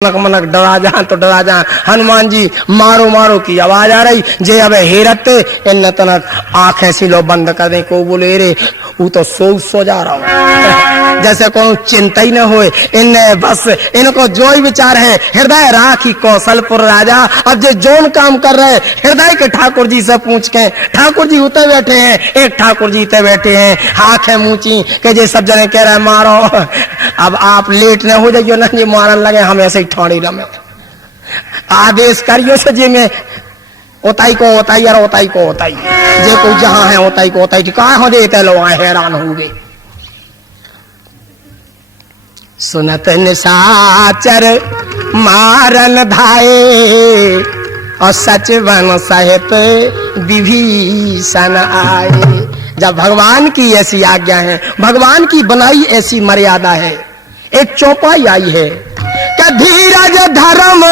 मनक डरा जा तो डरा जा। हनुमान जी मारो मारो की आवाज आ रही जे अब हेरत इन तनक आंख ऐसी लो बंद कर दे को बोले रे वो तो सो जा रहा हूं जैसे को चिंता ही न हो। इन बस इनको जो ही विचार है हृदय राखी कौशलपुर राजा। अब जो जोन काम कर रहे हृदय के ठाकुर जी से पूछ के ठाकुर जी उते बैठे हैं। एक ठाकुर जी उते बैठे हैं आंखें मूची के जे सब जने कह रहे मारो। अब आप लेट न हो जाइए ना जी मारन लगे हम ऐसे ठाणी रमे आदेश करियो से जे में ओताई को ओताई यार ओताई को ओताई जे को जहां है ओताई को ओताई का हो देते लो हैरान हो गए। सुनत निशाचर मारन धाये और सच बन सहित विभीषण आए। जब भगवान की ऐसी आज्ञा है भगवान की बनाई ऐसी मर्यादा है एक चौपाई आई है कि धीरज धर्म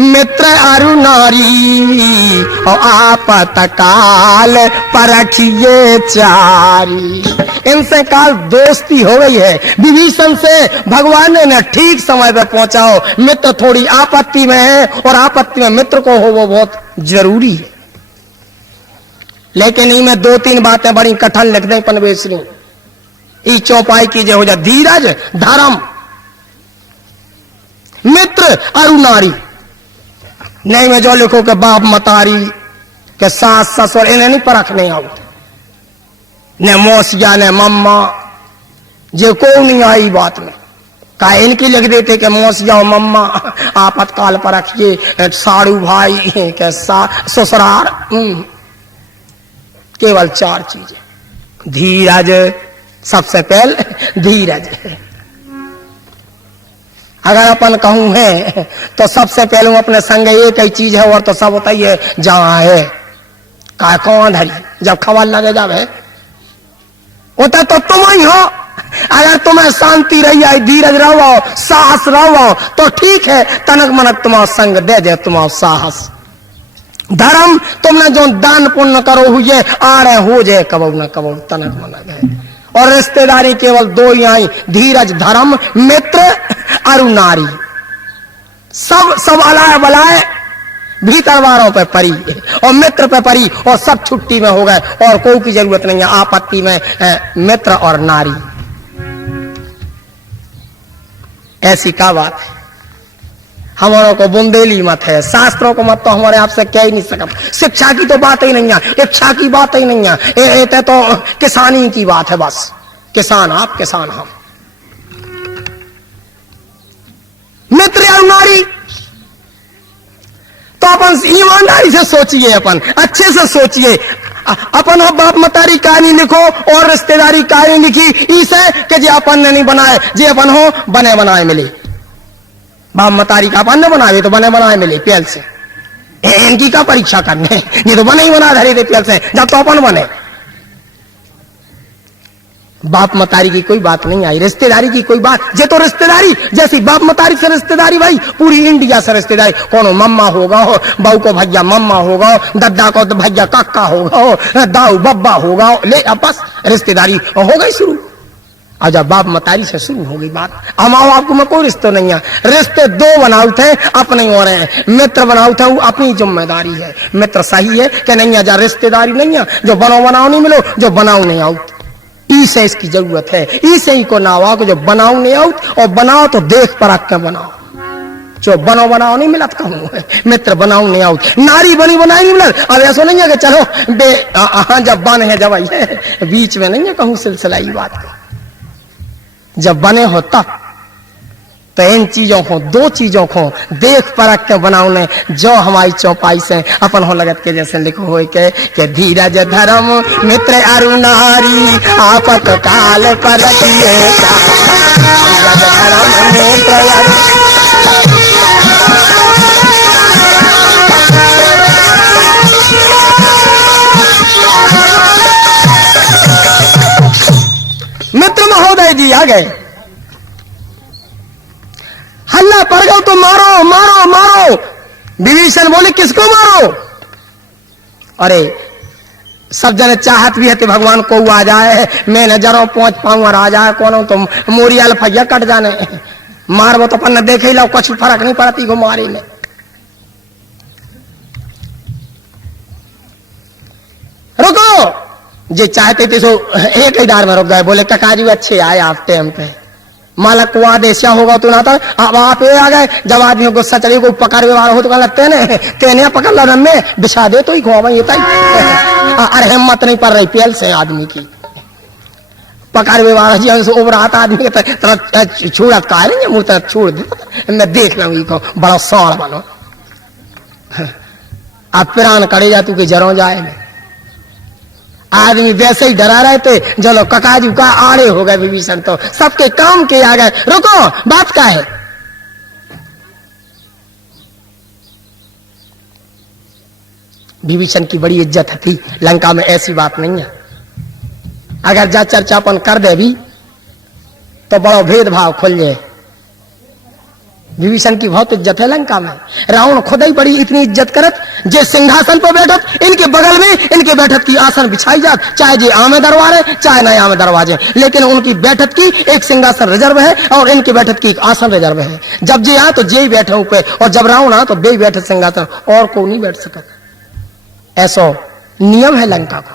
मित्र अरु नारी और आपतकाल परखिए चारी। इनसे काल दोस्ती हो गई है विभीषण से भगवान ने ठीक समय पर पहुंचाओ। मित्र थोड़ी आपत्ति में है और आपत्ति में मित्र को हो वो बहुत जरूरी है। लेकिन इनमें दो तीन बातें बड़ी कठिन लिख दें पनवेश्वरी ई चौपाई कीजिए हो जाए। धीरज धर्म मित्र अरु नारी नहीं में जो लिखो के बाप मतारी के सास ससुर इन्हें नहीं परखने आओ न मौसिया न मम्मा जे को नहीं आई बात में का इनकी लिख देते कि मौसिया और मम्मा आपातकाल परखिए साड़ू भाई के ससुराल केवल चार चीजें। धीरज सबसे पहले धीरज अगर अपन कहूं है तो सबसे पहले अपने संग एक ही चीज है और तो सब होता ही है जहां है का कौन धरी जब खबर लगे जब है होता तो तुम ही हो। अगर तुम्हें शांति रही आई धीरज रहो साहस रहो तो ठीक है तनक मनक तुम्हारा संग दे दे तुम्हारा साहस। धर्म तुमने जो दान पुण्य करो हुए आ रहे हो जाए कबो न कबो तनक मनक है। और रिश्तेदारी केवल दो ही आई धीरज धर्म मित्र अरु नारी। सब अलाए बलाए भीतर वारों पे परी और मित्र पे परी और सब छुट्टी में हो गए और कोई की जरूरत नहीं है आपत्ति में मित्र और नारी। ऐसी क्या बात है हमारों को बुंदेली मत है शास्त्रों को मत तो हमारे आपसे कह ही नहीं सकता। शिक्षा की तो बात ही नहीं है इच्छा की बात ही नहीं है ये तो किसानी की बात है बस किसान आप किसान हम। मित्र और नारी तो अपन ईमानदारी से सोचिए अपन अच्छे से सोचिए अपन हो बाप मतारी कहानी लिखो और रिश्तेदारी कहानी लिखी इसे कि जे अपन ने नहीं बनाए जे अपन हो बने बनाए मिले बाप मतारी का अपन ने बनाए तो बने बनाए मिले पेल से इनकी का परीक्षा करने ये तो बने ही बना धरे थे पेल से जब तो अपन बने। बाप मतारी की कोई बात नहीं आई रिश्तेदारी की कोई बात जे तो रिश्तेदारी जैसी बाप मतारी से रिश्तेदारी भाई पूरी इंडिया से रिश्तेदारी कौन मम्मा होगा हो बहू को भैया मम्मा होगा दद्दा को भैया काका होगा हो दाऊ बब्बा होगा ले अब बस रिश्तेदारी हो गई शुरू। और जब बाप मतारी से शुरू हो गई बात माँ बाप को में कोई रिश्ता नहीं है। रिश्ते दो बनाओ थे अपने हो रहे हैं मित्र बनाओ थे वो अपनी जिम्मेदारी है। मित्र सही है कि नहीं है जा रिश्तेदारी नहीं है जो बनो बनाओ नहीं मिलो जो बनाओ नहीं आओ इसे इसकी जरूरत है। इसे ही को ना हुआ जो बनाओ नहीं आओ और बनाओ तो देख परख के बनाओ जो बनो बनाओ नहीं मिलत कहूँ मित्र बनाओ नहीं आओ नारी बनी बनाई नहीं मिलत। अब ऐसा नहीं है कि चलो बे हाँ जब बन है जब आई है बीच में नहीं है कहूँ सिलसिला की बात जब बने हो तब तो इन चीजों को दो चीजों को देख परख के बनाओ जो हमारी चौपाई से अपन हो लगत के जैसे लिखो हो के धीरज धर्म मित्र अरु नारी आपत काल परखिए धीरज धर्म मित्र मित्र महोदय जी आ गए हल्ला पड़ गया तो मारो मारो मारो। विभीषण बोले किसको मारो। अरे सब जने चाहत भी है भगवान को आ जाए मैं नजरों पहुंच पाऊंगा आ जाए कौन तो मोरियाल फैया कट जाने मारबो तो अपन देखे ही लो, कुछ फर्क नहीं पड़ती को मारे में। रुको, जे चाहते थे सो एक ही दार में रुक गए, बोले काका जी अच्छे आए आप टाइम पे, मालक को आदेश होगा तो ना था। अब आप ये आ गए, जब आदमी को गुस्सा चले को पकड़ व्यवहार हो तो कहला तेने पकड़ ला में बिछा दे तो ही खुआ ये अरे हिम्मत नहीं पड़ रही पेल से आदमी की पकड़ व्यवहार जी उबरात आदमी के छूड़त का मुंह तरफ छोड़ दे मैं देख लूंगी को बड़ा सौड़ बनो। अब पिरान करे जा तू के जरों जाए में आदमी वैसे ही डरा रहे थे, चलो ककाजू का आड़े हो गए विभीषण तो सबके काम के आ गए। रुको, बात क्या है? विभीषण की बड़ी इज्जत थी लंका में, ऐसी बात नहीं है। अगर जा चर्चापन कर दे भी तो बड़ा भेदभाव खुल जाए। विभीषण की बहुत इज्जत है लंका में। रावण खुद ही बड़ी इतनी इज्जत करत, जे सिंहासन पर बैठत इनके बगल में इनके बैठक की आसन बिछाई जात, चाहे जे आमे दरबार है चाहे नए आमे दरवाजे, लेकिन उनकी बैठक की एक सिंहासन रिजर्व है और इनकी बैठक की एक आसन रिजर्व है। जब जे आ तो जे ही बैठे ऊपर, और जब रावण आ तो बे बैठे सिंहासन, और को नहीं बैठ सकता। ऐसा नियम है लंका का।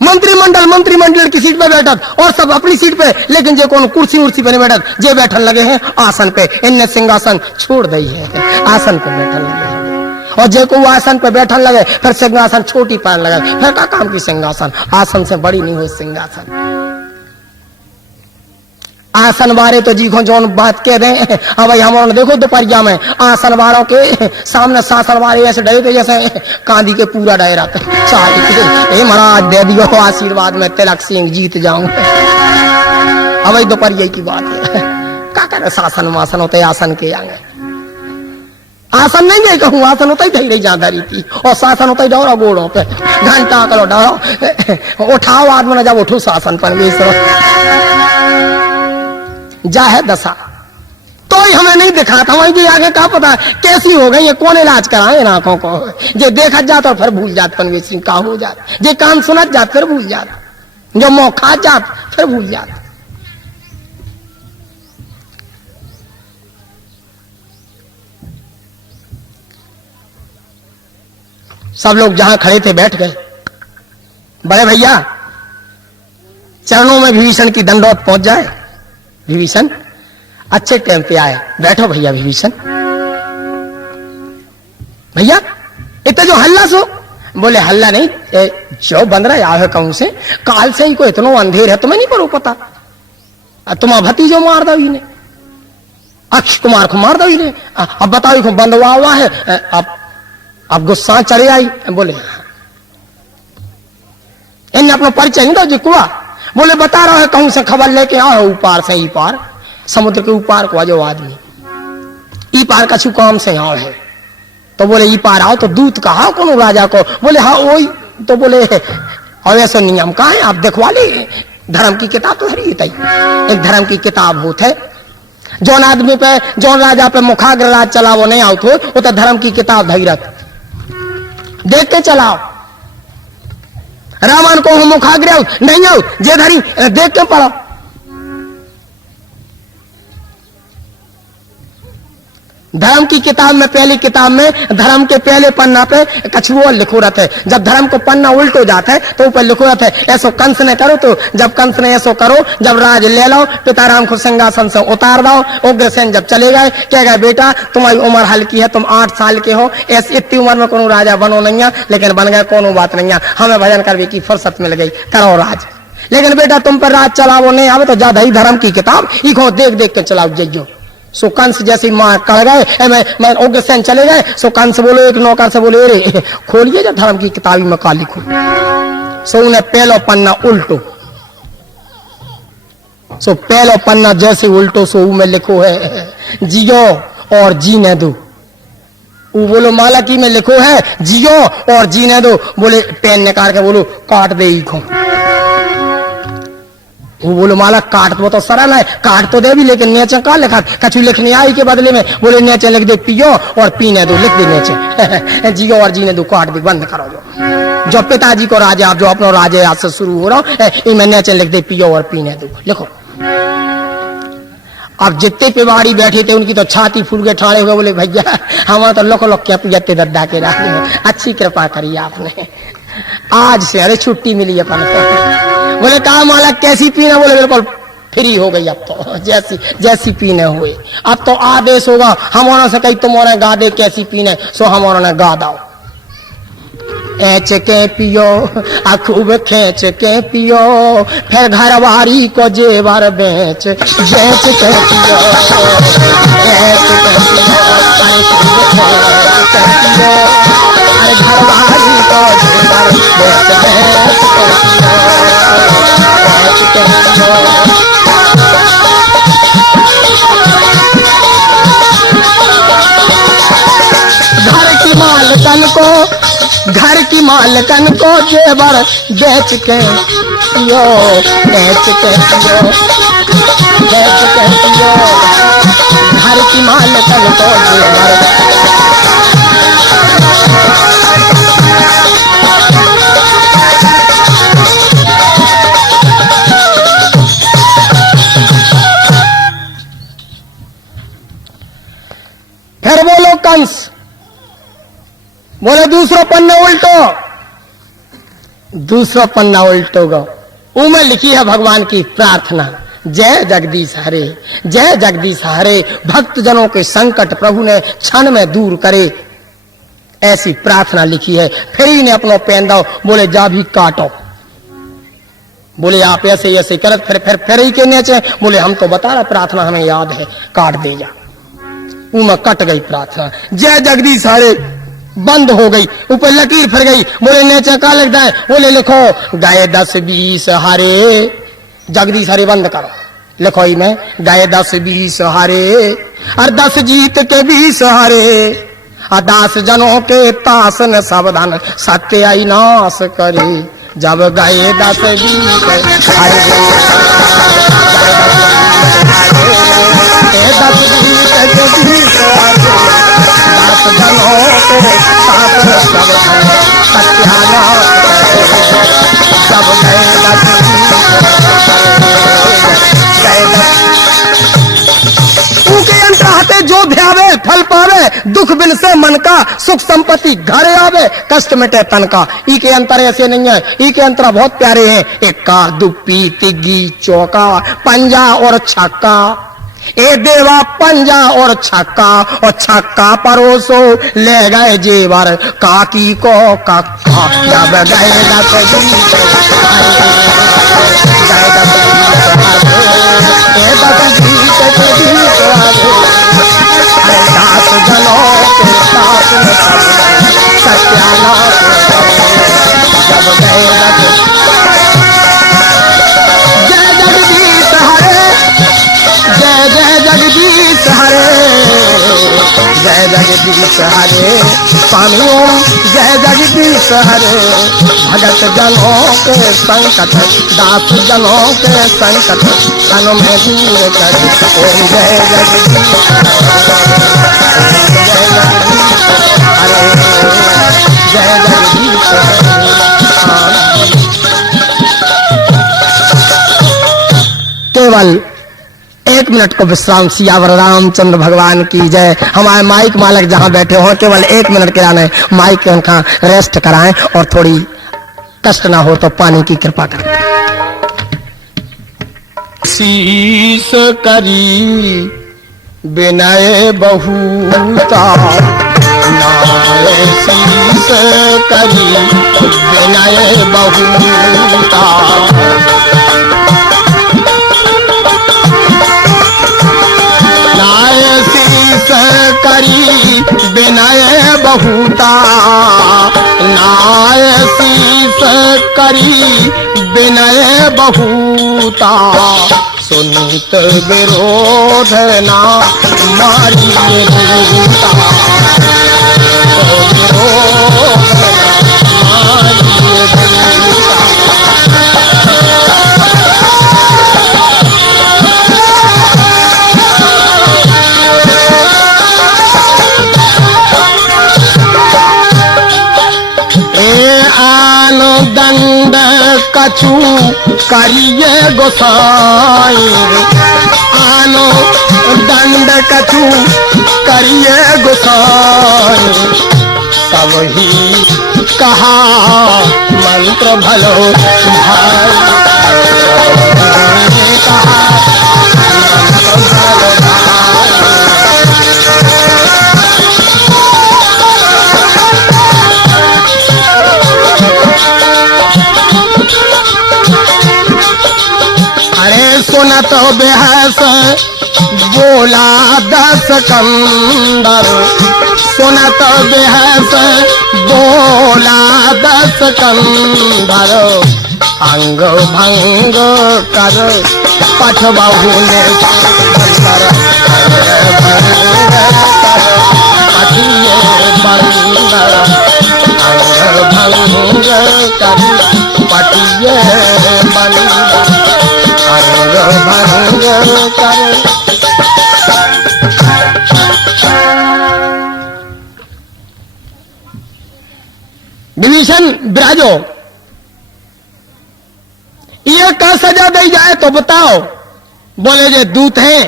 मंत्रिमंडल की सीट पे बैठक और सब अपनी सीट पे, लेकिन जो कौन कुर्सी उर्सी पे नहीं बैठक, जे बैठन लगे हैं आसन पे, इनने सिंहासन छोड़ दी है, आसन पे बैठन लगे हैं। और जे को आसन पे बैठन लगे फिर सिंहासन छोटी पान लगे, फिर का काम की सिंहासन, आसन से बड़ी नहीं हो सिंहासन। आसन बारे तो जी को जो बात कह रहे हैं, अब भाई हमारे देखो दोपहरिया में आसन बारों के सामने सासन बारे ऐसे डरे थे जैसे कांदी के पूरा डर आते चाहे महाराज दे दियो आशीर्वाद में तिलक सिंह जीत जाऊं। अब भाई दोपहरिया की बात है, क्या करे शासन वासन होते आसन के आगे, आसन नहीं गए कहूँ, आसन होता ही रही ज्यादा थी, और शासन होता ही डोरा गोड़ों पे घंटा करो डरो उठाओ आदमी ने, जब उठो शासन पर जा है दशा तो ही हमें नहीं दिखा था वही आगे क्या पता कैसी हो गई है, कौन इलाज कराए आंखों को, जे देखा जात और फिर भूल जात पनवेश सिंह का हो जात, जे कान सुनत जात फिर भूल जात, जो मुंह खा जात फिर भूल जात। सब लोग जहां खड़े थे बैठ गए। बड़े भैया चरणों में विभीषण की दंडौत पहुंच जाए। विभीषण अच्छे टाइम पे आए, बैठो भैया विभीषण। भैया इतना जो हल्ला सो, बोले हल्ला नहीं, जो बन रहा है कहूं से काल से ही को इतना अंधेर है तुम्हें नहीं पड़ो पता, तुम्हारा भतीजो मार दो ने, अक्ष कुमार को मार दो ने, अब बताओ को बंद हुआ है, अब गुस्सा चढ़े आई। बोले इन्हें अपना परिचय नहीं दो जी कुआ, बोले बता रहा है कहूं से खबर लेके आओ ऊपार से, ई पार समुद्र के ऊपार को जो आदमी ई पार का छू काम से आओ है, तो बोले ई पार आओ तो दूत कहा कौन राजा को, बोले हाँ वही, तो बोले और ऐसा नियम कहा है आप देखवा ले, धर्म की किताब तो हरी तई एक धर्म की किताब होत है, जौन आदमी पे जौन राजा पे मुखाग्र राज चला वो नहीं आउत हो, वो तो धर्म की किताब धैरत देख के चलाओ। रावण को मुखाग्र नहीं हो जे धरी देख के पढ़ो। धर्म की किताब में पहली किताब में धर्म के पहले पन्ना पे कछुआ लिखो रहता है, जब धर्म को पन्ना उल्ट हो जाता है तो ऊपर लिखो रहता है ऐसो कंस ने करो, तो जब कंस ने ऐसो करो, जब राज ले लो पिताराम को सिंहासन से उतार दो, उग्रसेन जब चले गए क्या गए बेटा तुम्हारी उम्र हल्की है, तुम 8 साल के हो, ऐसी इतनी उम्र में कोनो राजा बनो नहीं है, लेकिन बन गए कोनो बात नहीं है, हमें भजन करने की फुर्सत मिल गई, करो राज, लेकिन बेटा तुम पर राज चलाओ नहीं आवे तो ज्यादा ही धर्म की किताब इको देख देख के चलाओ जइयो। सो कंस जैसी मां कह गए मैं उग्रसेन चले गए, सो कंस बोलो एक नौकर से बोले रे खोलिए जब धर्म की किताबी में का लिखो, सो उन्हें पहलो पन्ना उल्टो, सो पहलो पन्ना जैसे उल्टो सो में लिखो है जियो और जीने दो, वो बोलो माला की में लिखो है जियो और जीने दो, बोले पेन निकाल के बोलो काट दे इको, वो बोलो माला काट दो तो सरल है, काट तो दे भी, लेकिन नीचे का लिखा कछु लिखने आई के बदले में, बोले नीचे लिख दे पियो और पीने दो, लिख दे नीचे जियो और जीने दो, काट दे बंद करो। जो पिताजी को राजा आप जो अपना राजा आज से शुरू हो रहा है, इनमें नीचे लिख दे पियो और पीने दो, लिखो। अब जितने पे बाड़ी बैठे थे उनकी तो छाती फूल के ठाड़े हुए, बोले भैया हमारा तो लोक लोक क्या पियाते दद्दा के राह में, अच्छी कृपा करी आपने, आज से अरे छुट्टी मिली अपन को। बोले कहा मालक कैसी पीना? बोले बिल्कुल फ्री हो गई, अब तो जैसी जैसी पीने हुए। अब तो आदेश होगा हमारा से कहीं तुम्हारे गा दे कैसी पीने, सो हमारा ने गा दाओ। ऐच के पियो खूब खेच के पियो, फिर घरवारी को जेवर बेच बेच के पियो, ऐच के पियो अरे खूब खेच के पियो, अरे घरवारी को जेवर बेच बेच के पियो, ऐच के पियो। घर की मालकन को जेवर बेच के पियो, बेच के पियो, बेच के पियो, घर की मालकन को जेवर। फिर बोलो कंस, बोले दूसरा पन्ना उल्टो, दूसरा पन्ना उल्टो गो, उनमें लिखी है भगवान की प्रार्थना, जय जगदीश हरे, जय जगदीश हरे, भक्त जनों के संकट प्रभु ने क्षण में दूर करे, ऐसी प्रार्थना लिखी है। फिर ही ने अपना पेन दो, बोले जा भी काटो, बोले आप ऐसे ऐसे करत फिर ही के नीचे, बोले हम तो बता रहा प्रार्थना हमें याद है, काट दे जा। उनमें कट गई प्रार्थना, जय जगदीश हरे बंद हो गई, ऊपर लकीर फिर गई, बोले नीचे क्या लिखता है? बोले लिखो गाय 10-20 हरे, जगदीश हरे बंद करो, लिखो ही में गाय 10-20 हरे, और 10 जीत के 20 हरे, और 10 जनों के तास न सावधान सत्य आई नाश करे, जब गाय 10-20 हरे, 10 जीत के 20 हरे, 10 जनों के तास न सावधान सत्यानाश सब गए 10 उनके यंत्र हाथे जो ध्यावे फल पावे, दुख बिन से मन का सुख संपत्ति घरे आवे, कष्ट मिटे तन का। ई के अंतर ऐसे नहीं है, ई के अंतर बहुत प्यारे हैं, इक्का दुप्पी तिग्गी चौका पंजा और छक्का, ए देवा पंजा और छक्का परोसो ले गए जेवर, काकी को कक्का जब गए 10-20 जनों के साथ सत्यानाश जब गए जय जगदीश हरे, जय जय जगदीश हरे, जय जगदीश हरे, स्वामी ओम जय जगदीश हरे, भगत जनों के संकट दास जनों के संकट तन में दूर कर, ओम जय जगदीश हरे, जय जगदीश हरे। केवल 1 मिनट को विश्राम, सियावर रामचंद्र भगवान की जय। हमारे माइक मालक जहां बैठे हो केवल 1 मिनट के लाने माइक के उनका रेस्ट कराएं, और थोड़ी कष्ट ना हो तो पानी की कृपा करें। शीस करी विनय बहुता, नाय शीस करी विनय बहुता, करी विनय बहुता, नाय शीस करी विनय बहुता, सुनित विरोध ना मारी दूता, विरोध मारी दूता। दंड कछु करिए गोसाई आनो दंड कछु करिए गोसाई सब ही कहा मंत्र भलो भाई कहा सुना तो बेहस बोला दस कंदर सुना तो बेहस बोला दस कंदर अंग भंग कर पठबाहु ने बंदर पठिए बंदर अंग भंग कर पठिए बंदर भंग कर। विभीषण विराजो, ये क्या सजा दी जाए तो बताओ। बोले जे दूत हैं,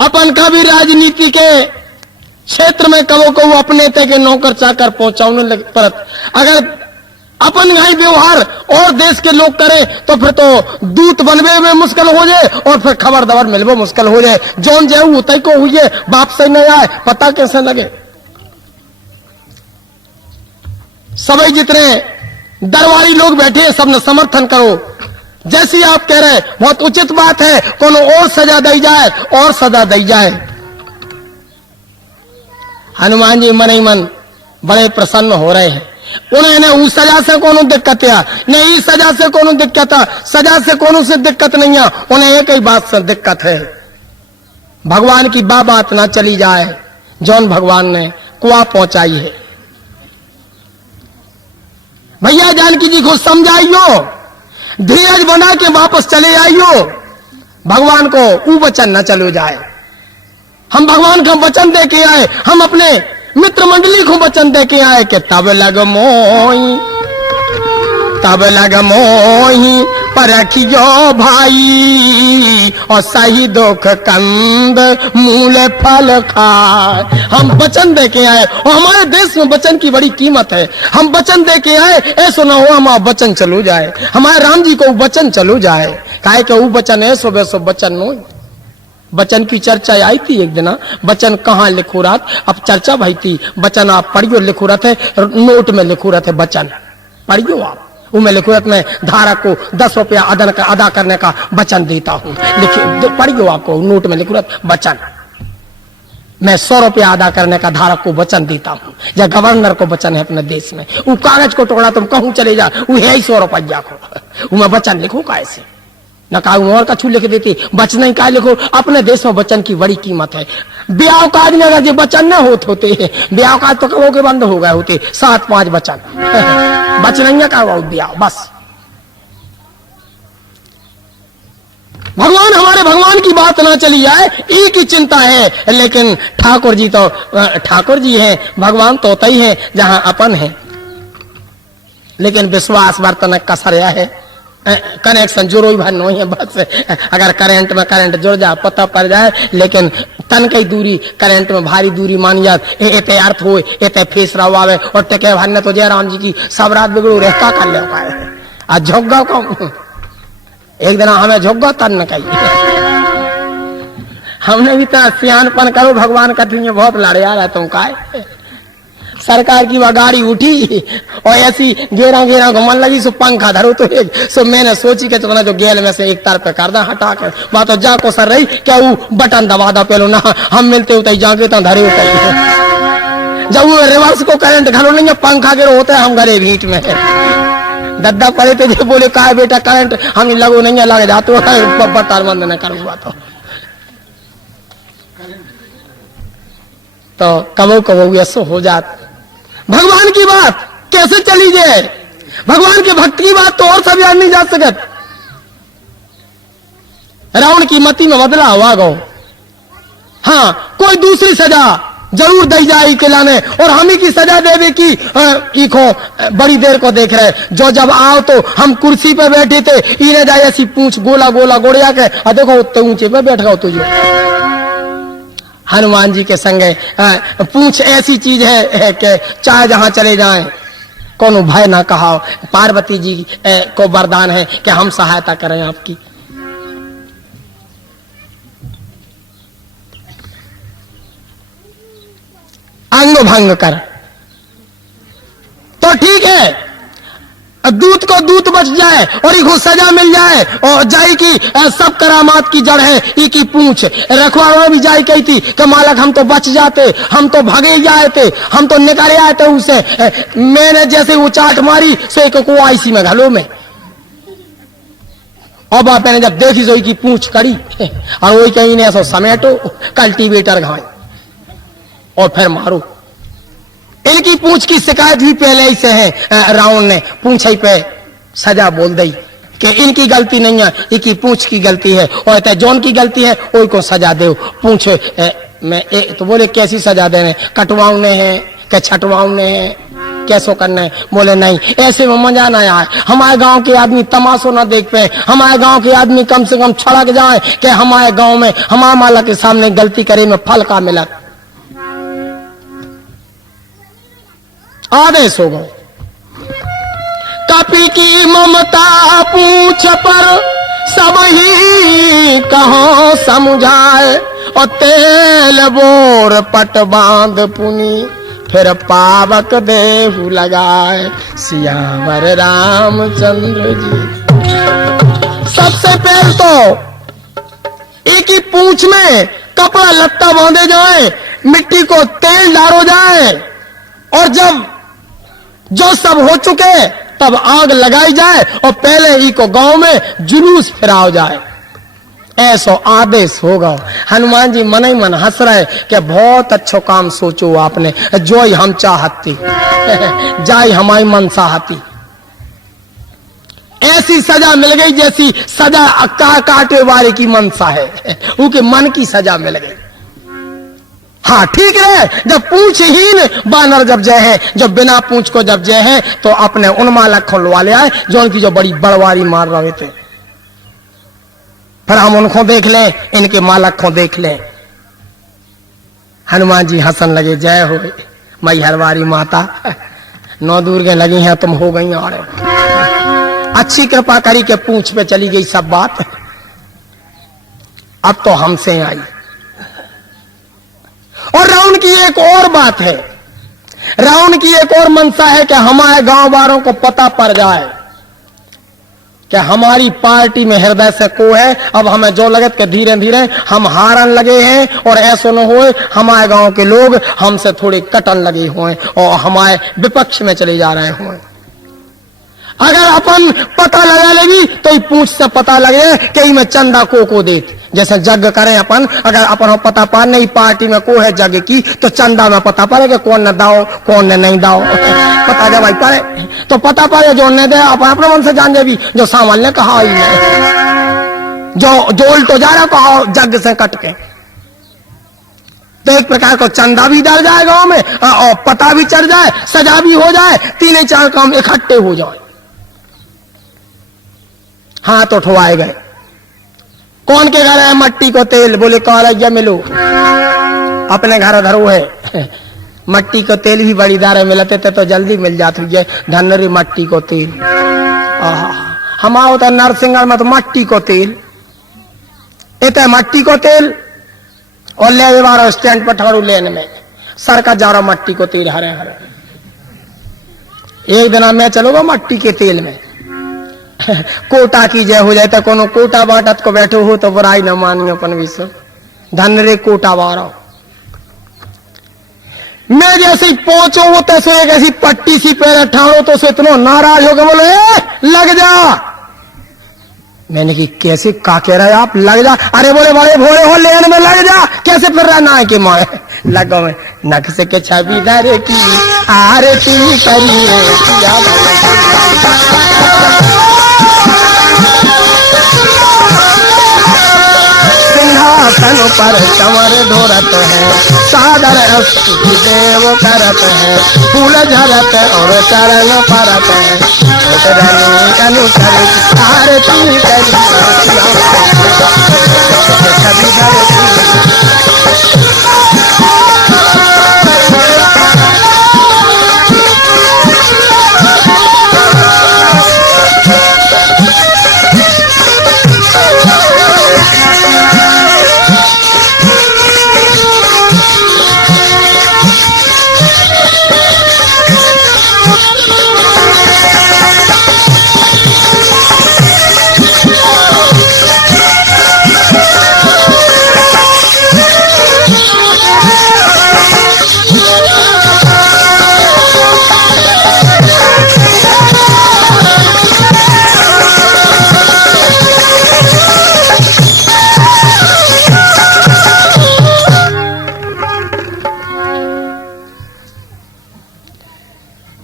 अपन का भी राजनीति के क्षेत्र में कबो को अपने ते के नौकर चाकर पहुंचाने लगे परत अगर अपन घाई व्यवहार और देश के लोग करे तो फिर तो दूत बनवे में मुश्किल हो जाए और फिर खबर दबर मिलवे मुश्किल हो जाए। जौन जेऊ उतई को हुई बाप से नहीं आए पता कैसे लगे। सभी जितने दरबारी लोग बैठे हैं सबने समर्थन करो। जैसी आप कह रहे बहुत उचित बात है, कोनो और सजा दी जाए और सजा दी जाए। हनुमान जी मन ही मन बड़े प्रसन्न हो रहे हैं। उन्हें उस सजा से कोनो दिक्कत है नहीं, इस सजा से कोनो दिक्कत है, सजा से कोनो से दिक्कत नहीं है। उन्हें एक ही बात से दिक्कत है, भगवान की बात ना चली जाए जौन भगवान ने कुआ पहुंचाई है। भैया जानकी जी को समझाइयो, धीरज बना के वापस चले आइयो। भगवान को वो वचन न चलो जाए। हम भगवान का वचन दे के आए, हम अपने मित्र मंडली को वचन दे के आए कि तब लग मोही परखियो भाई और सही दुख कंद मूल फल खाए। हम वचन दे के आए और हमारे देश में वचन की बड़ी कीमत है। हम वचन दे के आए, ऐसा ना हो हमारा वचन चलो जाए, हमारे राम जी को वचन चलो जाए। काहे के वो वचन है सो वैसो वचन नो। वचन की चर्चा आई थी एक दिन, वचन कहाँ लिखो रात, अब चर्चा भाई थी। वचन आप पढ़ियो, लिखो रहते नोट में लिखो रहते वचन पढ़ियो आप, वो मैं लिखो रहते मैं धारा को 10 रुपया अदा करने का वचन देता हूँ। लिखिए पढ़ियो, आपको नोट में लिखो रहते वचन मैं 100 रुपया अदा करने का धारक को वचन देता हूँ। या गवर्नर को वचन है अपने देश में, वो कागज को टुकड़ा तुम कहूँ चले जा, वो है ही 100 रुपया को, वो मैं वचन लिखू कैसे न कहूँ और कछु लिख देती। वचन ही का लिखो, अपने देश में वचन की बड़ी कीमत है। ब्याह काज में अगर जो वचन न होते ब्याह काज तो कबो के बंद हो गए होते। 7-5 वचन बचन का ब्याह बस। भगवान हमारे भगवान की बात ना चली जाए, एक ही चिंता है। लेकिन ठाकुर जी तो ठाकुर जी हैं, भगवान तो ही है जहां अपन है। लेकिन विश्वास बर्तन कसरिया है, कनेक्शन जुड़ो भाई नहीं है बस। अगर करंट में करंट जुड़ जाए पता पड़ जाए, लेकिन तन कई दूरी करंट में भारी दूरी मान जात एते अर्थ हो एते फेस रवावे और टेके भरने तो जयराम जी की सब रात बिगड़ू रहता कर ले आज झोंगा को एक दिन हमें झोंगा तन कही हमने भी तो सियानपन करो भगवान का तुझे बहुत लड़े आ रहा तुम का सरकार की वह गाड़ी उठी और ऐसी घेरा घेरा घुमन लगी सो पंखा धरो तो एक सो मैंने सोची के चलना जो गेल में से एक तार पे कर दा हटा कर बात तो जा को सर रही क्या वो बटन दबा दा पेलो ना हम मिलते होते जाके तो धरे होते जब वो रिवर्स को करंट घरों नहीं पंखा गिरो होता है हम घरे भीट में दद्दा पड़े थे जो बोले कहा बेटा करंट हम लगो नहीं लग जाते बटार बंद न करूंगा तो कबो कबो ऐसा हो जात। भगवान की बात कैसे चली जाए, भगवान के भक्त की बात तो और सब याद नहीं जा सकत। रावण की मति में बदला हुआ गो, हाँ कोई दूसरी सजा जरूर दी जाए के लाने, और हम ही की सजा देवे की इको बड़ी देर को देख रहे। जो जब आओ तो हम कुर्सी पे बैठे थे, इन्हें जाए ऐसी पूछ गोला गोला गोड़िया के, देखो उतने ऊंचे पे बैठ गए तुझे। हनुमान जी के संगे पूछ ऐसी चीज है कि चाहे जहां चले जाएं कोनो भय ना कहा। पार्वती जी को वरदान है कि हम सहायता करें आपकी। अंग भंग कर तो ठीक है, दूत को दूत बच जाए और इको सजा मिल जाए, और जाई की सब करामात की जड़ है ई की पूछ। रखवाड़ा भी जाई कही थी कि मालक हम तो बच जाते, हम तो भगे जाए थे, हम तो निकले आए थे उसे। मैंने जैसे वो चाट मारी से को आईसी में घलो में, और बाप ने जब देखी सोई की पूछ कड़ी और वही कहीं ने ऐसा समेटो कल्टीवेटर घाए और फिर मारो। इनकी पूछ की शिकायत भी पहले ही से है, रावण ने पूछ ही पे सजा बोल दी कि इनकी गलती नहीं है, इनकी पूछ की गलती है, और जौन की गलती है वही को सजा दे। पूछ मैं तो बोले कैसी सजा देने, कटवाउने हैं कि छटवाउने हैं, कैसो करना है? बोले नहीं, ऐसे में मजा ना आए, हमारे गांव के आदमी तमाशो ना देख पे, हमारे गांव के आदमी कम से कम छड़क जाए कि हमारे गांव में हमारे माला के सामने गलती करे में फल का मिला। आदेश हो गए। कपि की ममता पूछ पर सब ही कहो समझाए, और तेल बोर पट बांध पुनी फिर पावक देहु लगाए, सियावर रामचंद्र जी। सबसे पहले तो एक ही पूंछ में कपड़ा लत्ता बांधे जाए, मिट्टी को तेल डालो जाए, और जब जो सब हो चुके तब आग लगाई जाए, और पहले ही को गांव में जुलूस फिराओ जाए। ऐसा आदेश होगा। हनुमान जी मन ही मन हंस रहे कि बहुत अच्छा काम सोचो आपने, जो ही हम चाहती जाई हमारी मन चाहती। ऐसी सजा मिल गई जैसी सजा काटे वाले की मनसा है, उनके मन की सजा मिल गई। हाँ ठीक है, जब पूछहीन बानर जब जय है, जब बिना पूछ को जब जय है, तो अपने उन मालक खुलवा ले आए जो उनकी जो बड़ी बड़वारी मार रहे थे। फिर हम उनको देख लें, इनके मालक को देख लें। हनुमान जी हंसन लगे, जय हो मई हरवारी माता, 9 दुर्गे लगी हैं तुम हो गई, और अच्छी कृपा करी के पूछ पे चली गई सब बात, अब तो हमसे आई। और रावण की एक और बात है, रावण की एक और मनसा है कि हमारे गांव वालों को पता पड़ जाए कि हमारी पार्टी में हृदय से को है। अब हमें जो लगत के धीरे धीरे हम हारन लगे हैं, और ऐसा न हो हमारे गांव के लोग हमसे थोड़े कटन लगे हुए और हमारे विपक्ष में चले जा रहे हुए। अगर अपन पता लगा लेगी तो ही पूछ से पता लगे कि मैं चंदा को देते, जैसे जग करें अपन, अगर अपन पता पा नहीं पार्टी में को है जग की, तो चंदा में पता पड़े कि कौन ने दाओ कौन ने नहीं दाओ, पता जब भाई पड़े तो पता पड़े, जो ने दे अपन अपने मन से जान जाएगी, जो सामान ने कहा ही नहीं, जो उल्टो जा रहा कहा जग से कट के। तो एक प्रकार को चंदा भी डाल जाए गांव में, और पता भी चढ़ जाए, सजा भी हो जाए, 3-4 काम इकट्ठे हो जाए। हाथ उठवाए गए, कौन के घर है मट्टी को तेल? बोले कौरैया मिलो, अपने घर धरो है मट्टी को तेल भी बड़ी दारे मिलते थे तो जल्दी मिल जाती है, धनरी मट्टी को तेल। हम आओ तो नरसिंह में तो मट्टी को तेल, इतने मट्टी को तेल, और ले बारो स्टैंड पर ठहरू लेने में सरका जा रहा मट्टी को तेल हरे हरे। एक दिन मैं चलोगा मट्टी के तेल में कोटा की जय हो जाए, तो कोनो कोटा बांटत को बैठो हो तो बुराई न मानियो अपन विश्व, धन रे कोटा वारो। मैं जैसे ही पहुंचो वो तैसे एक ऐसी पट्टी सी पैर ठाड़ो तो से इतना नाराज हो गए, बोले लग जा। मैंने कि कैसे का कह रहा है आप, लग जा? अरे बोले बड़े भोले हो, लेन में लग जा, कैसे फिर रहा ना के माए लगो में नक्श के छवि दर की आरती करिए, सिंहासन पर कंवर ढोरत है, सादर स्तुति देव करत है, फूल झरत और चरण परत है, उतरनी अनुचरित आरती करी कभी धरती।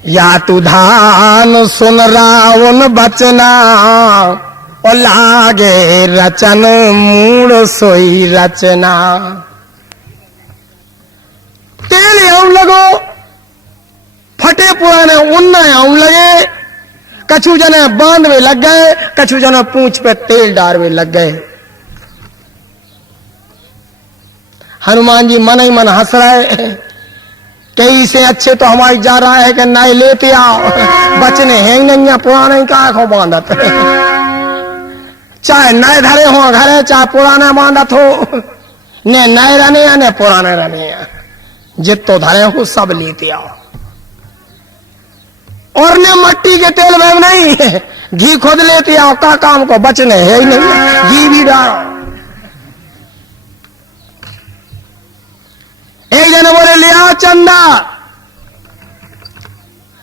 या तू धान सुन रावण बचना, और लागे रचन मूड सोई रचना। तेल आऊं लगो, फटे पुराने उन्न आऊं लगे, कछु जने बांध में लग गए, कछु जने पूंछ पे तेल डारवे लग गए। हनुमान जी मन ही मन हंस रहे, कई से अच्छे तो हमारी जा रहा है कि नए लेते आओ, बचने हैं नहीं, पुराने का खो बांधत। चाहे नए धरे हो घरे, चाहे पुराने बांधत हो, ने नए रहने या ने पुराने रहने या, जितो धरे हो सब लेते आओ। और ने मट्टी के तेल में नहीं, घी खुद लेते आओ, का काम को बचने है ही नहीं, घी भी डालो। एक जने बोले ले आओ चंदा,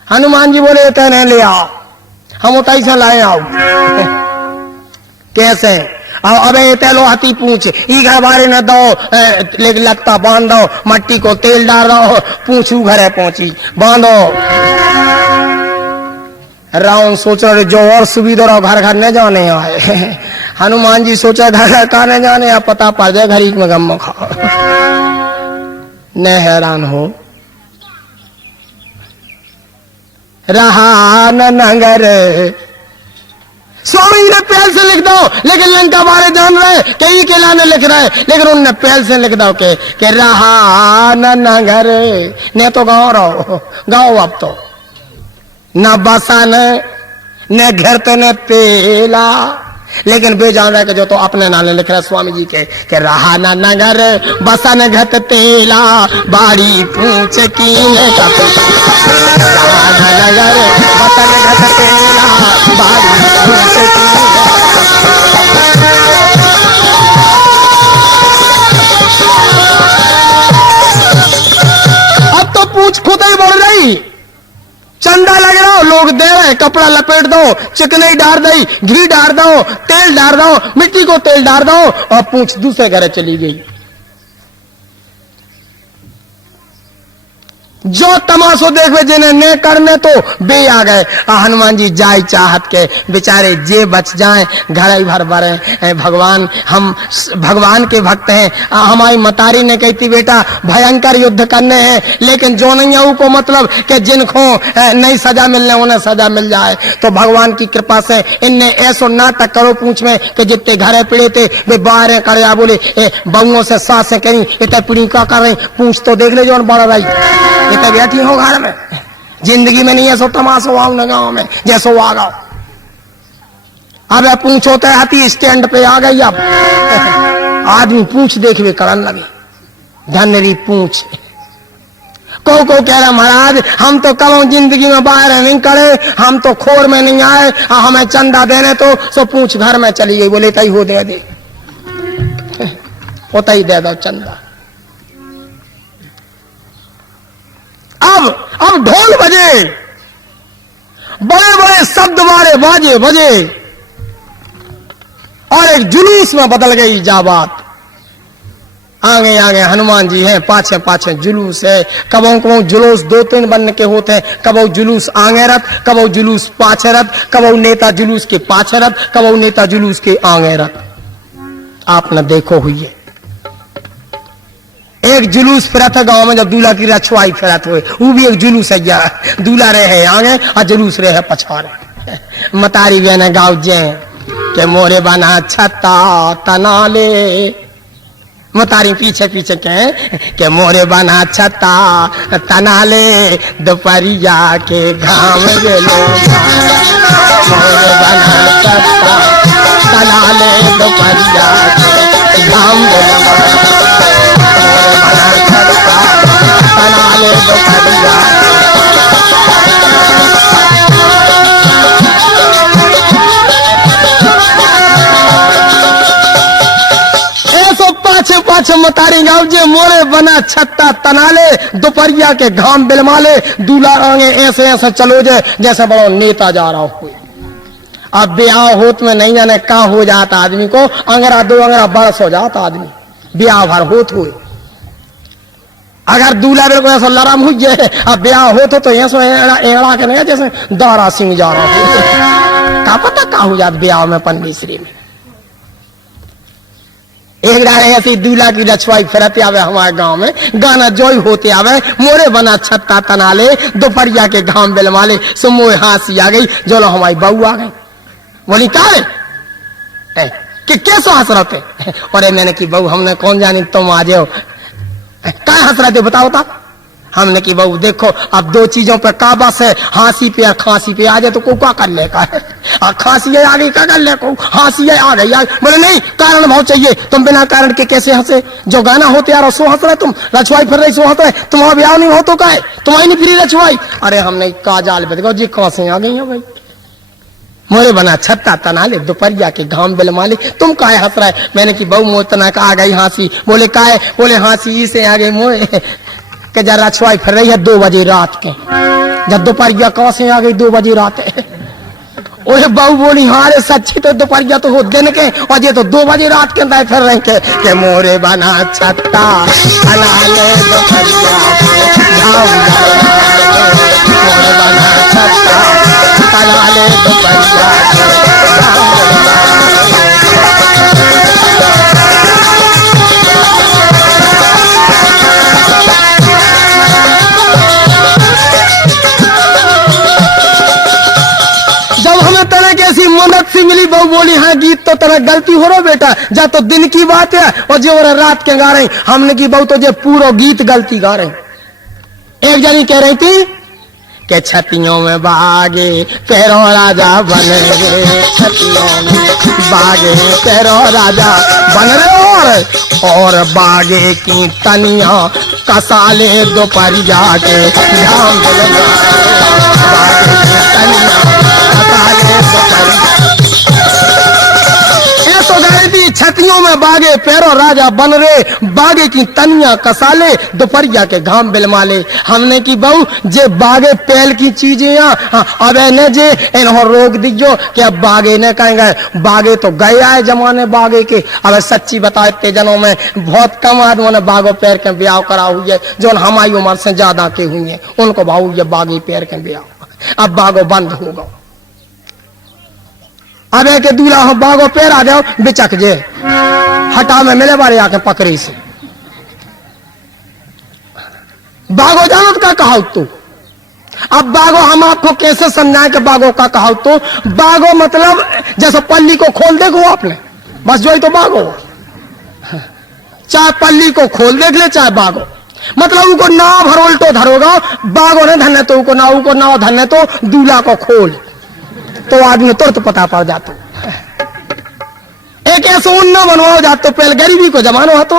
हनुमान जी बोले तेने ले आओ, हम उताई से लाए आओ। कैसे? अबे तेलो हाथी पूछ, ई घर बारे न दो, लगता बांध दो, मट्टी को तेल डाल दो, पूछू घरे पहुंची, बांधो। रावण सोच रहे जो और सुविधा रहो, घर घर न जाने आए। हनुमान जी सोचा घर घर का न जाने, पता पड़ जाए घरी में गम खाओ। न हैरान हो, रहा न नगर, स्वामी ने पहल से लिख दो, लेकिन लंका बारे जान रहे, कई के लाने लिख रहे, लेकिन उनने पहल से लिख दो के रहा न नगर, ने तो गाँव रहो, गाँव अब तो न बसा न घर तो न तेला, लेकिन वे जान रहे कि जो तो अपने नाले लिख रहे स्वामी जी के रहा न नगर बसा न घट तेला, बाड़ी पूछ की रहा न नगर बसा न घट तेला, बाड़ी पूछ की। अब तो पूछ खुद ही बढ़ रही, चंदा लग रहा हो, लोग दे रहे, कपड़ा लपेट दो, चिकनाई डाल दई, घी डाल दो, तेल डाल दो, मिट्टी को तेल डाल दो, और पूछ दूसरे घर चली गई। जो तमाशो देखवे जिन्हें ने करने तो बे आ गए। हनुमान जी जाय चाहत के बेचारे जे बच जाएं, घर भर भरे। भगवान, हम भगवान के भक्त हैं। हमारी मतारी ने कहती बेटा भयंकर युद्ध करने हैं, लेकिन जो नहीं है को मतलब कि जिनको नई सजा मिलने उन्हें सजा मिल जाए। तो भगवान की कृपा से इनने ऐसो नाटक करो पूछ में कि जितने घरे पीड़े थे वे बाहर कर बोले बहुओं से सासें कहीं इतने पीड़ी का कर रही, पूछ तो देख ले जो बड़ा रही तो बैठी हो घर में। जिंदगी में नहीं है सो तमाशो आओ न गाँव में जैसो आ गाओ। अब पूछो तो हाथी स्टैंड पे आ गई। अब आदमी पूछ देखवे करन लगे, धनरी पूछ को कह रहा महाराज हम तो कब जिंदगी में बाहर नहीं करे, हम तो खोर में नहीं आए, हमें चंदा देने तो सो पूछ घर में चली गई। बोले तई हो दे दे, होता ही दे दो चंदा। अब ढोल बजे, बड़े बड़े शब्द मारे बाजे बजे और एक जुलूस में बदल गई जा बात। आगे आगे हनुमान जी हैं, पाछे पाछे जुलूस है। कबो कबो जुलूस दो तीन बन के होते हैं, कबो जुलूस आगे रथ, कबो जुलूस पाछे रथ, कबो नेता जुलूस के पाछे रथ, कबो नेता जुलूस के आगे रथ। आपने देखो हुई है एक जुलूस फिरत है गांव में, जब दूल्हा की रछवाई फिरत हुए, वो भी एक जुलूस है यार। दूल्हा रहे आगे और जुलूस रहे पछाड़े। मतारी बहने गाँव जे के मोरे बना छत्ता तनाले, मतारी पीछे पीछे के मोरे बना छत्ता तनाले, दोपहरिया के घाम गेलो, मोरे बना छत्ता तनाले, दोपहरिया के घाम गेलो, मोरे बना छत्ता तनाले, दोपहरिया। पाछे पाछे मतारी गाँव जे मोरे बना छत्ता तनाले, दोपहरिया के घाम बिलमाले, दूल्हा आगे ऐसे ऐसे चलो जे जैसे बड़ो नेता जा रहा हो। अब ब्याह होत में नहीं जाने कहाँ हो जाता आदमी को, अंगरा दो अंगरा बरस हो जाता आदमी, ब्याह भर होत हुए। अगर दूल्हा बिल्कुल ऐसा लरम हुई है, अब ब्याह होते तो ऐसा एड़ा के नहीं जैसे दारा सिंह जा रहा हो। का पता कहाँ हो जाता ब्याह में पन्नीश्री में। एक डाले ऐसी दूल्हा की रछवाई फिरते आवे हमारे गांव में, गाना जोई होते आवे, मोरे बना छत्ता तनाले, दोपहरिया के घाम बिलमाले, सुमोए हासी आ गई, जो लो हमारी बहू आ गई। बोली क्या कि कैसे हंस रहे थे? अरे मैंने की बहू हमने कौन जानी तुम आ जाओ। क्या हंस रहे थे बताओ था? हमने की बहू देखो अब दो चीजों पर काबस है, हांसी पे और खांसी पे। आ जाए तो को क्या कर ले का है? खांसी है आ गई क्या कर ले को, हांसी है आ गई। बोले नहीं कारण भाव चाहिए, तुम बिना कारण के कैसे हंसे? जो गाना होते यार सो हंस रहे, तुम रछवाई फिर रही सो हंस रहे, तुम्हारा ब्याह नहीं हो तो क्या है? तुम्हारी नहीं फिरी रछवाई? अरे हमने काजाल पे देखो जी कहां से आ गई है भाई। मोरे बना छत्ता तनाले, दोपहरिया के घाम बिलमाले, तुम काहे हंस रहे? मैंने की बहू मोतना का आ गई हांसी। बोले काहे? बोले हांसी से आ गई मोए के जरा रछवाई फिर रही है 2 बजे रात के। जब दोपहरिया कहां से आ गई 2 बजे रात? ओए बहू बोली हाँ रे सच्ची, तो दोपहरिया तो हो दिन के और ये तो 2 बजे रात के अंदर फिर रहे के मोरे बना छत्ता तनाले, दोपहरिया के घाम बिलमाले, मोरे बना छत्ता तनाले, दोपहरिया के घाम बिलमाले। कैसी मदद से मिली बहू बोली हाँ गीत तो तेरा गलती हो रहा बेटा, जा तो दिन की बात है और जो रात के गा रहे। हमने की बहू तो जो पूरा गीत गलती गा रहे। एक जनी कह रही थी कि छतियों में बागे पैरों राजा बन रे, छतियों में बागे पैरों राजा बन रे, और बागे की तनिया कसाले दोपहरिया के घाम बिलमाले, बागे की तनिया कसाले दोपहरिया। तो गई छतियों में बागे पैरों राजा बन रे, बागे की तनिया कसाले, दोपहरिया के घाम बिलमाले। हमने की बहू जे बागे पैल की चीजें अब ने जे इन्हों रोक दीजो कि अब बागे ने कहेंगे। बागे तो गया है जमाने बागे के। अब सच्ची बताए इतने जनों में बहुत कम आदमियों ने बागो पैर के ब्याह करा हुई है, जो हमारी उम्र से ज्यादा के हुई है उनको भाऊ ये बागे पैर के ब्याह। अब बागो बंद होगा। अब एक दूल्हा हो बागो पैर आ जाओ बिचक जे हटा में मिले बारे आके पकड़ी से बागो जानो का कहा तू। अब बागो हम आपको कैसे समझाएं कि बागो का कहा तो? बागो मतलब जैसे पल्ली को खोल देखो आपने, बस जो ही तो बागो। चाहे पल्ली को खोल देख ले चाहे बागो, मतलब उनको नाव भर उल्टो धरोगा बागो ने धन्य तो उनको नाव धन्य तो दूल्हा को खोल तो आदमी तुरंत पता पड़ जाता। एक ऐसा उन्ना बनवाओ जातो पहले गरीबी को जमानो है तो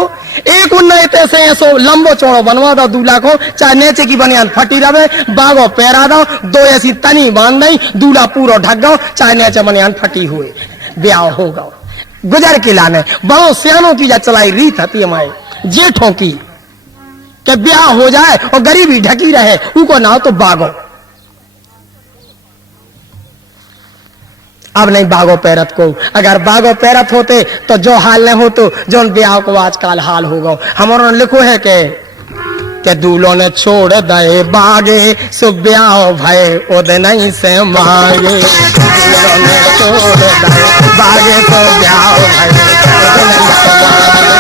एक उन्ना ऐसे ऐसो लंबो चौड़ो बनवा दो दूल्हा को, चाहे नीचे की बनियान फटी रहे बागो पैरा दो, 2 ऐसी तनी बांध दई दूल्हा पूरा ढक गो, चाहे नीचे बनियान फटी हुए ब्याह होगा। गुजर के लाने बहुत सियानों की जा चलाई रीत हती हमारे जेठों की कि ब्याह हो जाए और गरीबी ढकी रहे, उनको ना हो तो बागो। अब नहीं बागो पैरत को, अगर बागो पैरत होते तो जो हाल नहीं हो तो जो ब्याह को आजकल हाल होगा। हमारा लिखो है कि दूल्हों ने छोड़ दे बागे सो ब्याह भय ओद नहीं से मांगे, दूल्हों ने छोड़ दे बागे सो ब्याह भय ओद नहीं से मांगे,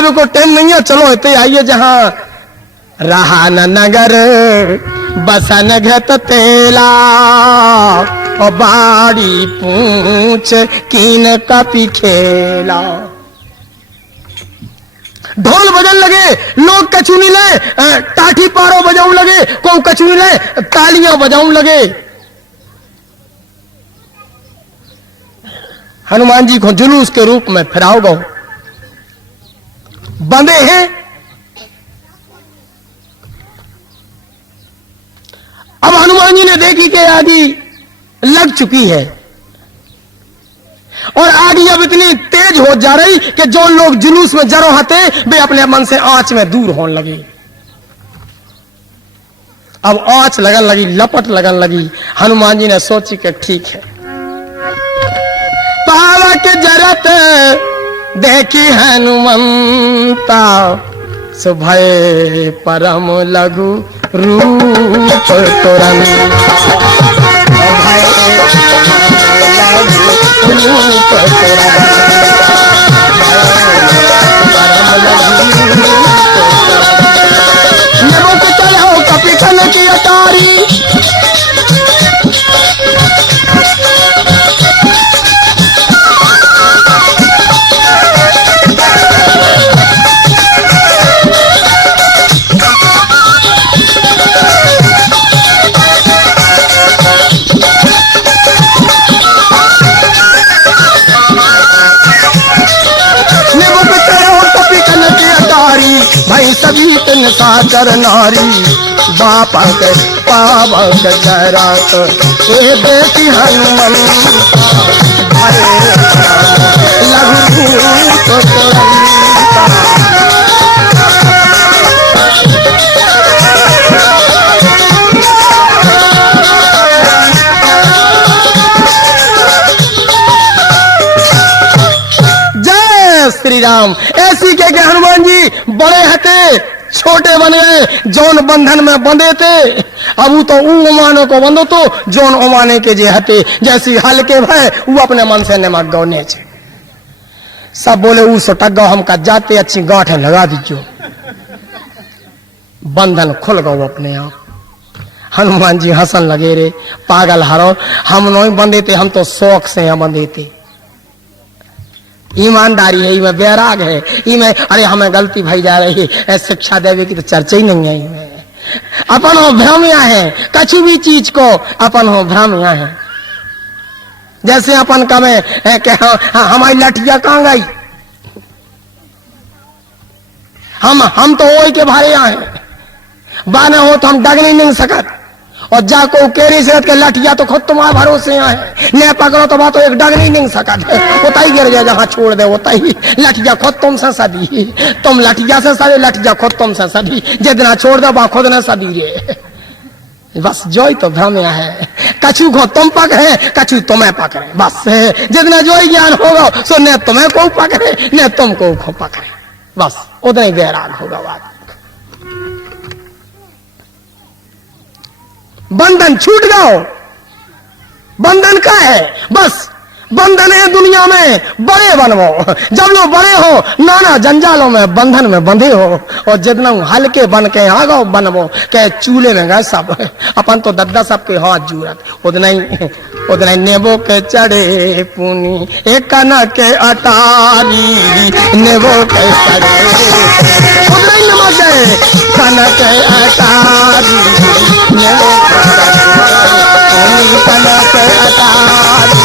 अब को टाइम नहीं है, चलो इतने आइए जहां रहा न नगर बसन घत तेला और बाड़ी पूछ कीन कपी खेला। ढोल बजन लगे, लोग कचुनी ले, टाठी पारो बजाऊं लगे, को कचुनी ले तालियां बजाऊं लगे। हनुमान जी को जुलूस के रूप में फिराओ गो, बंधे हैं। अब हनुमान जी ने देखी कि आगी लग चुकी है और आग अब इतनी तेज हो जा रही कि जो लोग जुलूस में जरो हते वे अपने मन से आंच में दूर होने लगे। अब आंच लगन लगी, लपट लगन लगी। हनुमान जी ने सोची कि ठीक है, पावक जरत देखी हनुमंता सुभय परम लघु रूप तुरंत कपी खन की अटारी भाई सभी तन साकर नारी बापक पावक जरत ए बेटी हनुमान लघु जय श्री राम। ऐसी के हनुमान जी बड़े हते छोटे बने, जौन बंधन में बंधे थे अब वो तो उमाने को बंधो तो जौन उमाने के जे हते जैसी हल्के भय वो अपने मन से नमक गौने छे। सब बोले वो सटक गौ हमका जाते अच्छी गांठ लगा दीजो। बंधन खुल गौ अपने आप। हनुमान जी हंसन लगे, रे पागल हरो, हम नहीं बंधे थे, हम तो शौक से यहाँ बंधे थे। ईमानदारी है, इमें बैराग है, इमें अरे हमें गलती भई जा रही है, शिक्षा देवे की तो चर्चा ही नहीं है। इमें अपन हो भ्रमिया है, कछु भी चीज को अपन हो भ्रमिया है। जैसे अपन कमे हमारी लठिया कहाँ गई, हम तो ओई के भारे आए, बाने हो तो हम डग नहीं सकत। और जाको केरी से के लठिया तो खुद तुम्हारे भरोसे है, ने पकड़ो तो बात तो एक डग नहीं सकत, होता ही गिर जाए जहां छोड़ दे होता ही। लठिया खुद तुमसे सदी, तुम लठिया से सदी, लठिया खुद तुमसे सदी, जितना छोड़ दो वहां खुद न सदी रे। बस जोई तो भ्रमिया है, कछु को तुम पकड़े कछु तुम्हें पकड़े, बस जितना जोई ज्ञान होगा सो न तुम्हें को पकड़े न तुमको को पकड़े, बस उतना ही बैराग होगा बात। बंधन छूट जाओ, बंधन का है, बस बंधन है दुनिया में बड़े बनवो। जब लोग बड़े हो नाना जंजालों में बंधन में बंधे हो, और जितना हल्के बन के आगो बनवो के चूल्हे में गए सब अपन तो दद्दा सबके हाथ जूरत उतना ही नेबो के चढ़े पुनी एक कना के अटारी नेबो के चढ़े उतना ही नमक गए कना के अटारी नेबो कना के अटारी।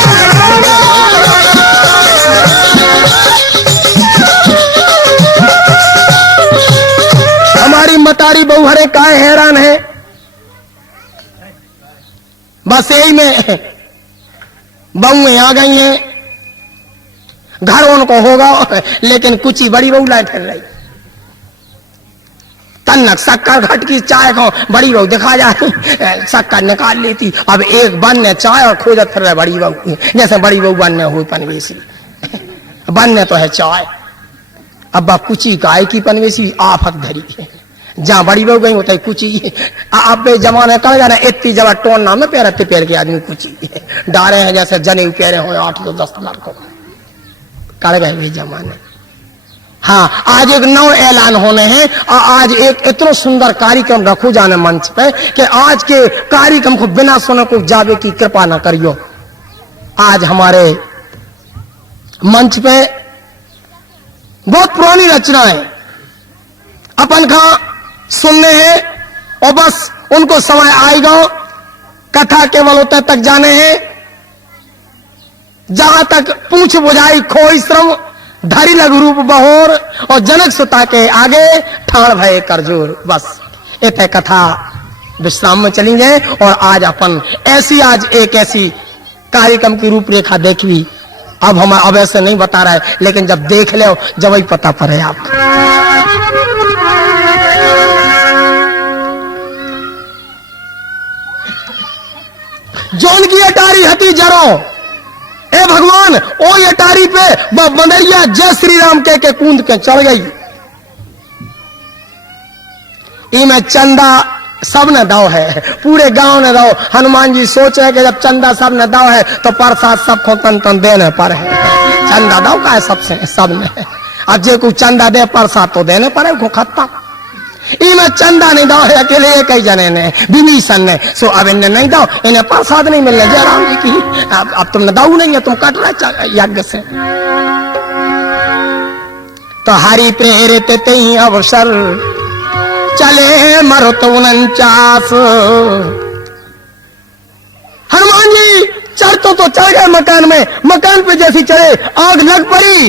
हमारी मतारी बहुहरे काहे हैरान है, बस यही में बहुएं आ गई हैं, घर उनको होगा लेकिन कुछ ही बड़ी बहू लाए फिर रही। तन्नक शक्कर घट की चाय को बड़ी बहू दिखा जाए, शक्कर निकाल लेती। अब एक बन ने चाय और खोजत फिर रहे बड़ी बहू, जैसे बड़ी बहू बनने हुई पनवेसी, बनने तो है चाय। अब कुची गाय की पनवेसी आफत धरी है, जहां बड़ी बहू गई होता है कुची। अब जमाने कहा जाना इतनी जगह टोन नाम में पैर के आदमी कुची डारे हैं, जैसे जने पैरे हो 8 तो 10 लाख को कड़ गए वे जमाने। हाँ, आज एक नौ ऐलान होने हैं और आज एक इतना सुंदर कार्यक्रम रखो जाने मंच पे कि आज के कार्यक्रम को बिना सुने को जावे की कृपा न करियो। आज हमारे मंच पे बहुत पुरानी रचनाएं अपन का सुनने हैं और बस उनको समय आएगा, कथा केवल उतने तक जाने हैं जहां तक पूछ बुझाई खोई श्रम धरी लघु रूप बहोर और जनक सुता के आगे ठाण भय करजोर। बस इतने कथा विश्राम में चली गए और आज अपन आज एक ऐसी कार्यक्रम की रूपरेखा देखी। अब हम अब ऐसे नहीं बता रहे, लेकिन जब देख लो जब वही पता पड़े आप। जोन की अटारी हती जरो ए भगवान ओ अटारी पे बंदरिया जय श्री राम के कूद के चढ़ गई। इमें चंदा सब ने दाव है, पूरे गांव ने दाव। हनुमान जी सोच रहे कि जब चंदा सब ने दाव है तो प्रसाद सबको तन तन देने पर है। चंदा दाव का है सबसे सब ने। अब जे को चंदा दे प्रसाद तो देने पर है, खत्ता इन्हें चंदा नहीं दाव है, अकेले एक ही जने ने विभीषण ने। सो अब इन्हें नहीं दाव, इन्हें प्रसाद नहीं मिलने जय राम जी की। अब तुमने दाऊ नहीं है, तुम कट रहे यज्ञ से। तो हरि प्रेरित ते अवसर चले मरुत 49। हनुमान जी चढ़ तो चढ़ गए मकान में। मकान पे जैसी चढ़े आग लग पड़ी,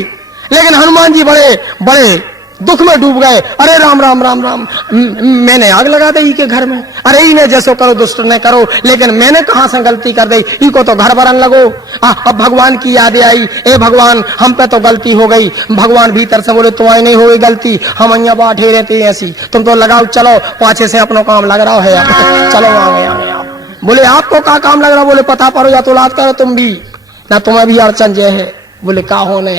लेकिन हनुमान जी बड़े बड़े दुख में डूब गए। अरे राम राम राम राम, मैंने आग लगा दी के घर में। अरे इन्हें जैसो करो दुष्ट ने करो, लेकिन मैंने कहां से गलती कर दी, इको तो घर भरन लगो। अब भगवान की याद आई, ए भगवान हम पे तो गलती हो गई। भगवान भीतर से बोले तुम्हारी नहीं हो गई गलती, हम यहाँ बैठे रहते हैं ऐसी, तुम तो लगाओ चलो पाछे से अपना काम लग रहा है, चलो आगे आगे आप। बोले आपको क्या काम लग रहा? बोले पता पड़ो या तो लाद करो तुम भी ना, तुम्हें भी अड़चन जे है। बोले क्या होने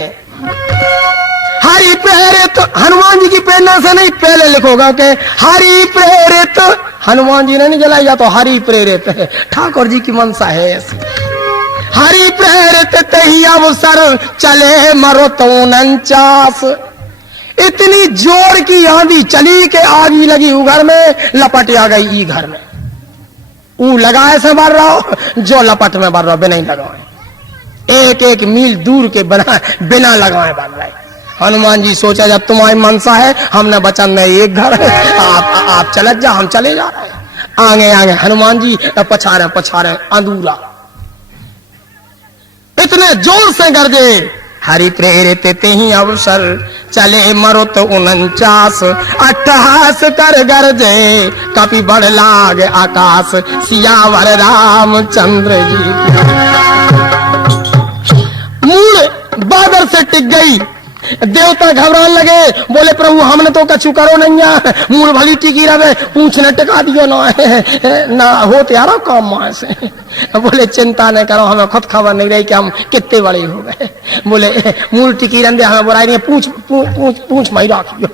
हरि प्रेरित हनुमान जी की प्रेरणा से नहीं, पहले लिखोगा कि हरि प्रेरित हनुमान जी ने नहीं जलाई, या तो हरि प्रेरित है, ठाकुर जी की मनसा है ऐसी। हरि प्रेरित तही अवसर चले मरो 49। इतनी जोर की आंधी चली कि आग ही लगी ऊ घर में, लपट आ गई ई घर में। ऊ लगाए से बढ़ रहा हो, जो लपट में बढ़ रहा हो बिना ही लगाए, एक एक मील दूर के बिना लगाए बढ़ रहे। हनुमान जी सोचा जब तुम्हारी मनसा है, हमने बचन में एक घर है, आप चले जा, हम चले जा रहे हैं। आगे आगे हनुमान जी पछारे अंधूरा इतने जोर से गरजे। हरि प्रेरित ते ही अवसर चले मरुत 49। अट्ठहास कर गरजे कपि बढ़ लाग आकाश, सियावर रामचंद्र जी। मूल बादल से टिक गई, देवता घबराने लगे। बोले प्रभु हमने तो कछु करो नहीं है, मूल भली टिकी रहे, पूछने टिका दियो ना हो त्यारा काम वहां से। बोले चिंता नहीं करो, हमें खुद खबर नहीं रही कि हम कितने बड़े हो गए। बोले मूल टिकी रंदे हमें बुराई नहीं, पूछ पूछ पूछ पूछ मई राखियो।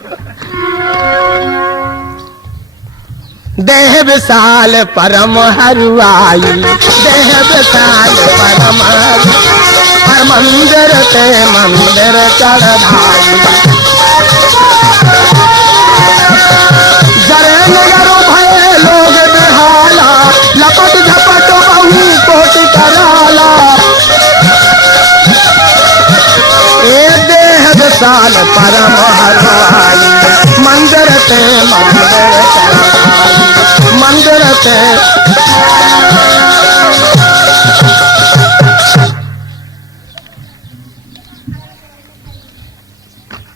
देह विशाल परम हरुआई, देह विशाल परम हर मंदिर ते मंदिर चढ़ाई। जरे नगरो भय लोग बेहाला, लपट झपट बहु कोट कराला। ए देह विशाल परम हरुआई, मंदिर ते मंदिर चढ़ाई, मंदिर ते।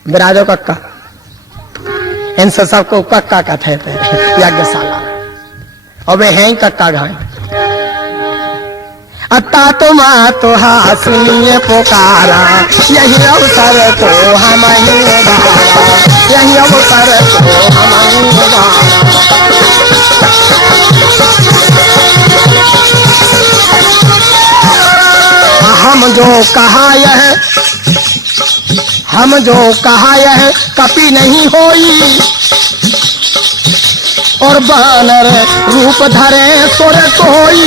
बिराजो कक्का, इनसे सबको कक्का कहते थे यज्ञशाला, और वे हैं कक्का घाय। अत्ता तुम तो सुनिए पुकारा, यही अवसर तो हम ही उधारा, यही अवसर तो हम ही उधारा। हम जो कहा यह कपि नहीं होई, और बानर रूप धरे सुर कोई।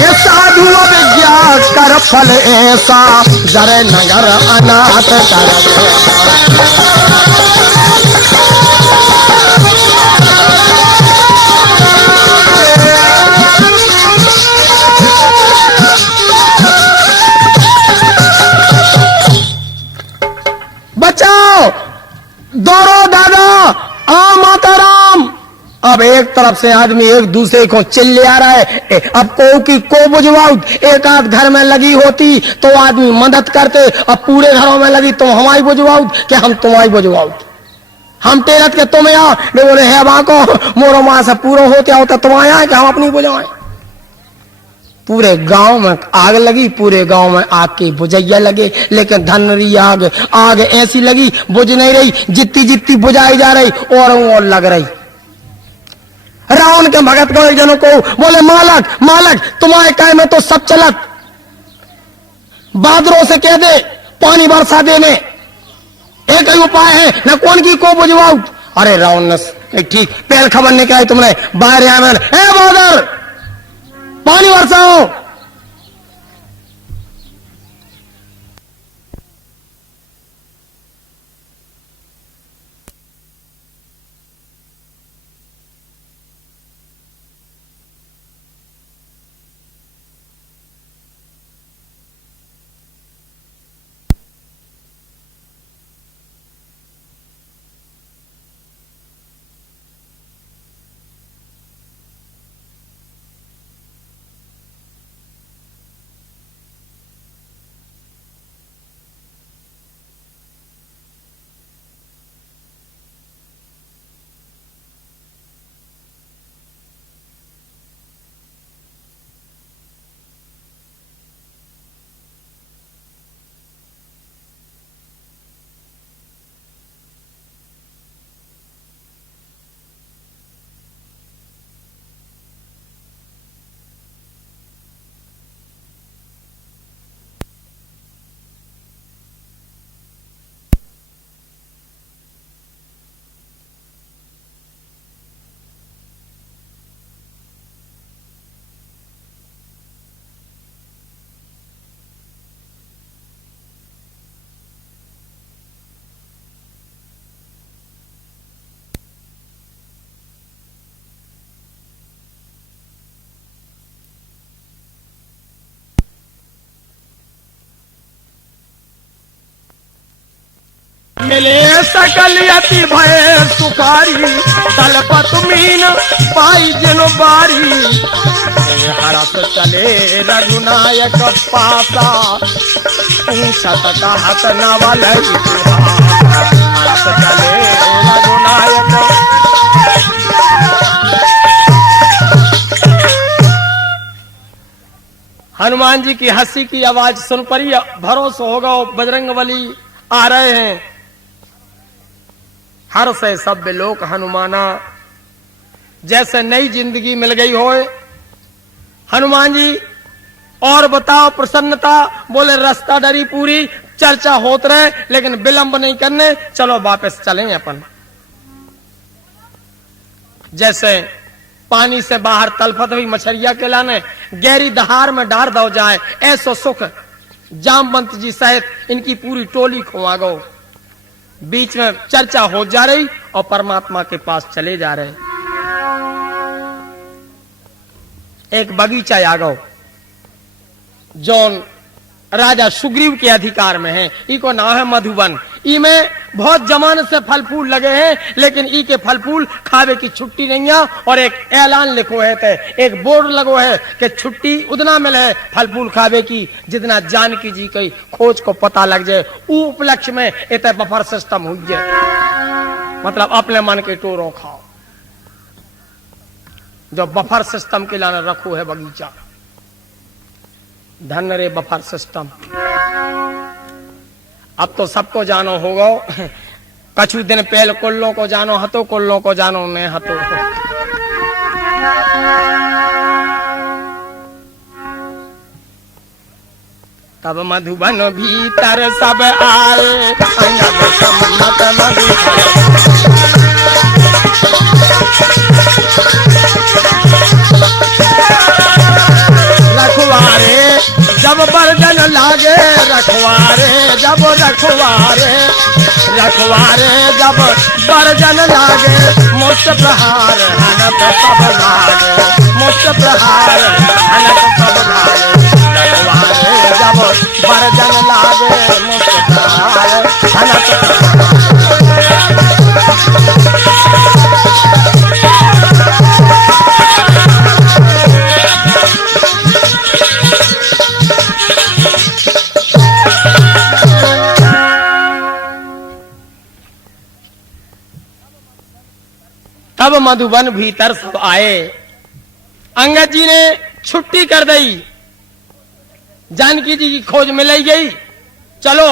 ये साधु विज्ञा कर फल ऐसा जरे नगर अनाथ कर। बचाओ, दौड़ो दादा, आ माता राम। अब एक तरफ से आदमी एक दूसरे को चिल्ले आ रहा है। अब को बुझवाऊ, एक आध घर में लगी होती तो आदमी मदद करते, अब पूरे घरों में लगी तुम हमारी बुझवाऊ कि हम तुम्हारी बुझवाऊ, हम तेरत के तुम आओ। बोले है वहां को मोरो मां से पूरा होते होता तुम आया कि हम अपनी बुझवाएं। पूरे गांव में आग लगी, पूरे गांव में आग की बुझैया लगे, लेकिन धनरी आग आग ऐसी लगी बुझ नहीं रही, जितनी जितनी बुझाई जा रही और लग रही। रावण के भगत को एक जनों को बोले मालक मालक तुम्हारे काय में तो सब चलत, बादरों से कह दे पानी बरसा देने, एक ही उपाय है न कौन की को बुझवाऊ। अरे रावण ने ठीक पहल खबर निकाली तुमने बाहर आया मैंने, ए बादर पानी बरसाओ। मिले सकल यति भय सुखारी, तलपत मीन पाई जिनो बारी। हरस चले रघुनायक पासा, पूछत कहत नवल हरस चले रघुनायक। हनुमान जी की हंसी की आवाज सुन पड़ी, भरोसा होगा बजरंगबली आ रहे हैं। हर से सभ्य लोक हनुमाना, जैसे नई जिंदगी मिल गई हो। हनुमान जी और बताओ प्रसन्नता, बोले रास्ता डरी पूरी, चर्चा होत रहे लेकिन विलंब नहीं करने, चलो वापस चलें अपन। जैसे पानी से बाहर तलफत हुई मछरिया के लाने गहरी दहार में डार दो जाए, ऐसो सुख जामवंत जी सहित इनकी पूरी टोली खुआ गो। बीच में चर्चा हो जा रही और परमात्मा के पास चले जा रहे। एक बगीचा आ गो जौन राजा सुग्रीव के अधिकार में है, इको नाम है मधुबन। ई में बहुत जमाने से फल फूल लगे हैं, लेकिन ई के फल फूल खावे की छुट्टी नहीं है। और एक ऐलान लिखो है, एक बोर्ड लगो है कि छुट्टी उतना मिले फल फूल खावे की जितना जानकी जी की खोज को पता लग जाए। ऊ उपलक्ष्य में इत बफर सिस्टम हुई जाए, मतलब अपने मन के टोरों खाओ। जो बफर सिस्टम के लाने रखो है बगीचा, धन रे बफर सिस्टम। अब तो सबको जानो होगा, कछु दिन पहले कुल्लों को जानो हतो, कुल्लों को जानो नहीं हतो। तब मधुबन भीतर सब आए, रखवारे जब बरजन लागे रखवारे, जब रखवारे रखवारे जब बरजन लागे, मुष्ट प्रहार हनत सब भागे, मुष्ट प्रहार हनत सब भागे। रखवारे जब बरजन लागे, मुष्ट प्रहार हनत सब भागे। तब मधुबन भीतर सब आए, अंगद जी ने छुट्टी कर दी, जानकी जी की खोज में लाई गई। चलो